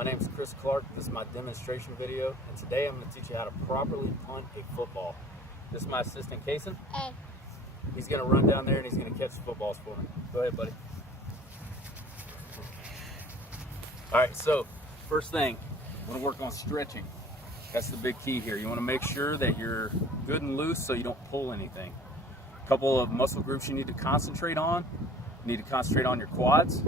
My name is Chris Clark. This is my demonstration video, and today I'm going to teach you how to properly punt a football. This is my assistant, Kason. Hey. He's going to run down there and he's going to catch the footballs for me. Go ahead, buddy. All right, so first thing, I want to work on stretching. That's the big key here. You want to make sure that you're good and loose so you don't pull anything. A couple of muscle groups you need to concentrate on. You need to concentrate on your quads.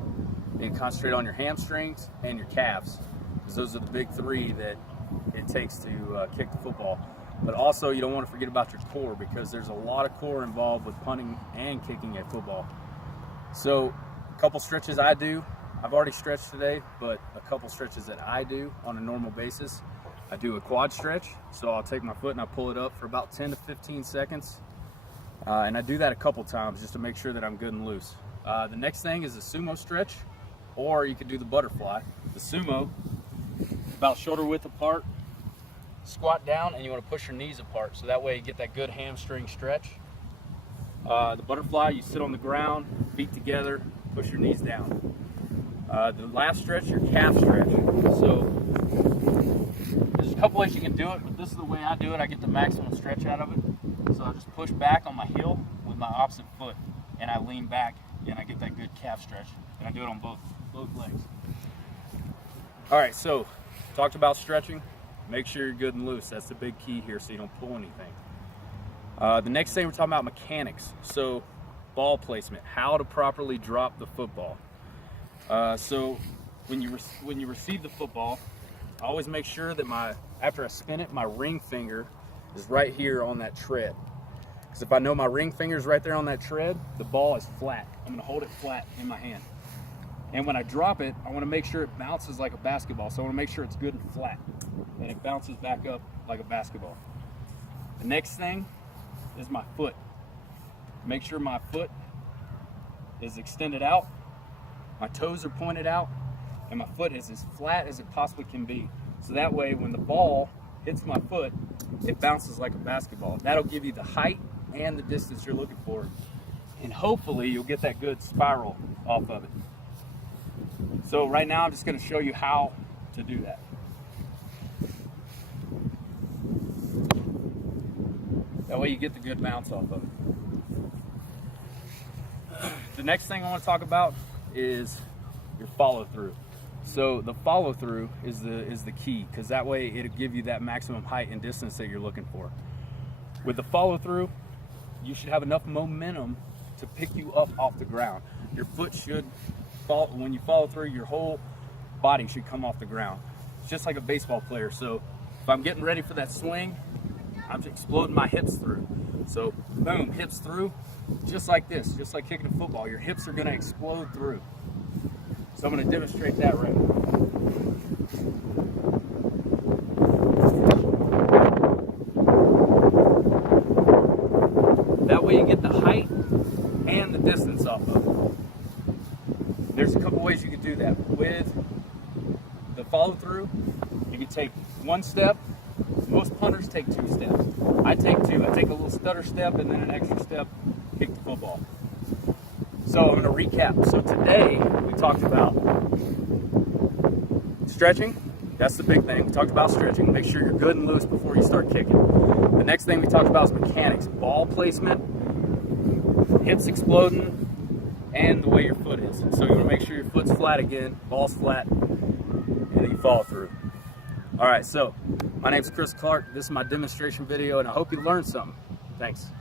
You need to concentrate on your hamstrings and your calves, because those are the big three that it takes to kick the football. But also, you don't want to forget about your core, because there's a lot of core involved with punting and kicking a football. So a couple stretches I do. I've already stretched today, but a couple stretches that I do on a normal basis. I do a quad stretch, so I'll take my foot and I pull it up for about 10 to 15 seconds. And I do that a couple times just to make sure that I'm good and loose. The next thing is a sumo stretch, or you could do the butterfly. The sumo, about shoulder width apart, squat down, and you want to push your knees apart, so that way you get that good hamstring stretch. The butterfly, you sit on the ground, feet together, push your knees down. The last stretch, your calf stretch. So there's a couple ways you can do it, but this is the way I do it. I get the maximum stretch out of it. So I just push back on my heel with my opposite foot, and I lean back, and I get that good calf stretch. And I do it on both legs. All right, so talked about stretching. Make sure you're good and loose. That's the big key here, so you don't pull anything. The next thing, we're talking about mechanics. So ball placement, how to properly drop the football. So when you receive the football, I always make sure that after I spin it, my ring finger is right here on that tread. Because if I know my ring finger is right there on that tread, the ball is flat. I'm going to hold it flat in my hand. And when I drop it, I want to make sure it bounces like a basketball. So I want to make sure it's good and flat, and it bounces back up like a basketball. The next thing is my foot. Make sure my foot is extended out, my toes are pointed out, and my foot is as flat as it possibly can be. So that way, when the ball hits my foot, it bounces like a basketball. That'll give you the height and the distance you're looking for. And hopefully, you'll get that good spiral off of it. So right now, I'm just going to show you how to do that. That way you get the good bounce off of it. The next thing I want to talk about is your follow through. So the follow through is the key, because that way it'll give you that maximum height and distance that you're looking for. With the follow through, you should have enough momentum to pick you up off the ground. Your foot should fall, when you follow through, your whole body should come off the ground. It's just like a baseball player. So if I'm getting ready for that swing, I'm just exploding my hips through. So boom, hips through, just like this, just like kicking a football. Your hips are going to explode through. So I'm going to demonstrate that right now. That way you get the height and the distance off of it. There's a couple ways you can do that. With the follow through, you can take one step. Most punters take two steps. I take two. I take a little stutter step and then an extra step, kick the football. So I'm going to recap. So today we talked about stretching. That's the big thing. We talked about stretching. Make sure you're good and loose before you start kicking. The next thing we talked about is mechanics. Ball placement, hips exploding, and the way your foot is. So you want to make sure your foot's flat again, ball's flat, and then you follow through. All right, so my name's Chris Clark. This is my demonstration video, and I hope you learned something. Thanks.